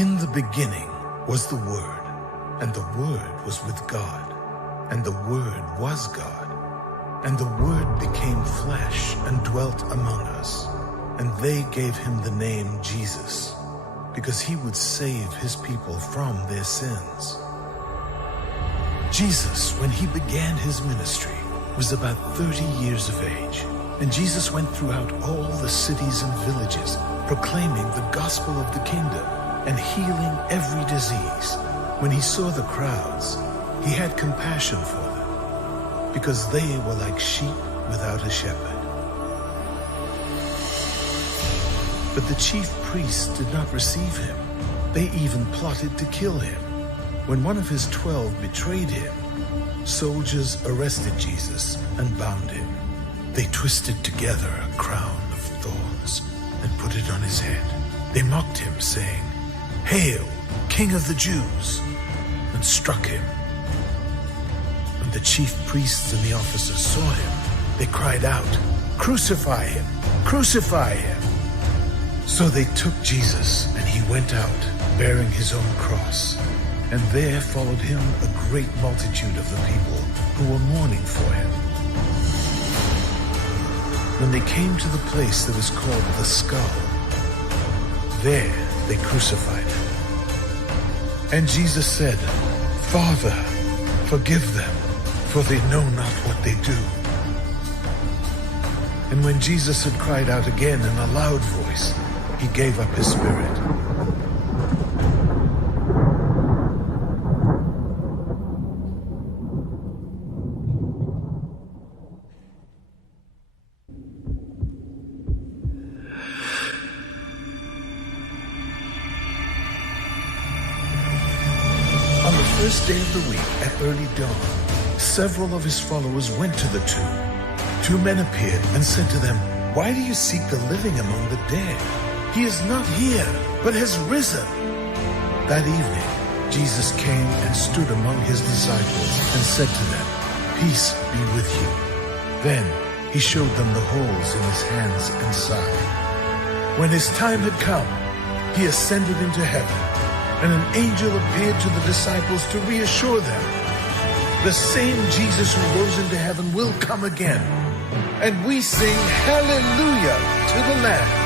In the beginning was the Word, and the Word was with God, and the Word was God. And the Word became flesh and dwelt among us, and they gave him the name Jesus, because he would save his people from their sins. Jesus, when he began his ministry, was about 30 years of age, and Jesus went throughout all the cities and villages, proclaiming the gospel of the kingdom and healing every disease. When he saw the crowds, he had compassion for them, because they were like sheep without a shepherd. But the chief priests did not receive him. They even plotted to kill him. When one of his 12 betrayed him, soldiers arrested Jesus and bound him. They twisted together a crown of thorns and put it on his head. They mocked him, saying, "Hail, King of the Jews!" and struck him. When the chief priests and the officers saw him, they cried out, "Crucify him! Crucify him!" So they took Jesus, and he went out, bearing his own cross. And there followed him a great multitude of the people who were mourning for him. When they came to the place that is called the Skull, there they crucified him. And Jesus said, "Father, forgive them, for they know not what they do." And when Jesus had cried out again in a loud voice, he gave up his spirit. On the first day of the week, at early dawn, several of his followers went to the tomb. Two men appeared and said to them, "Why do you seek the living among the dead? He is not here, but has risen." That evening, Jesus came and stood among his disciples and said to them, "Peace be with you." Then he showed them the holes in his hands and side. When his time had come, he ascended into heaven, and an angel appeared to the disciples to reassure them. The same Jesus who rose into heaven will come again, and we sing hallelujah to the Lamb.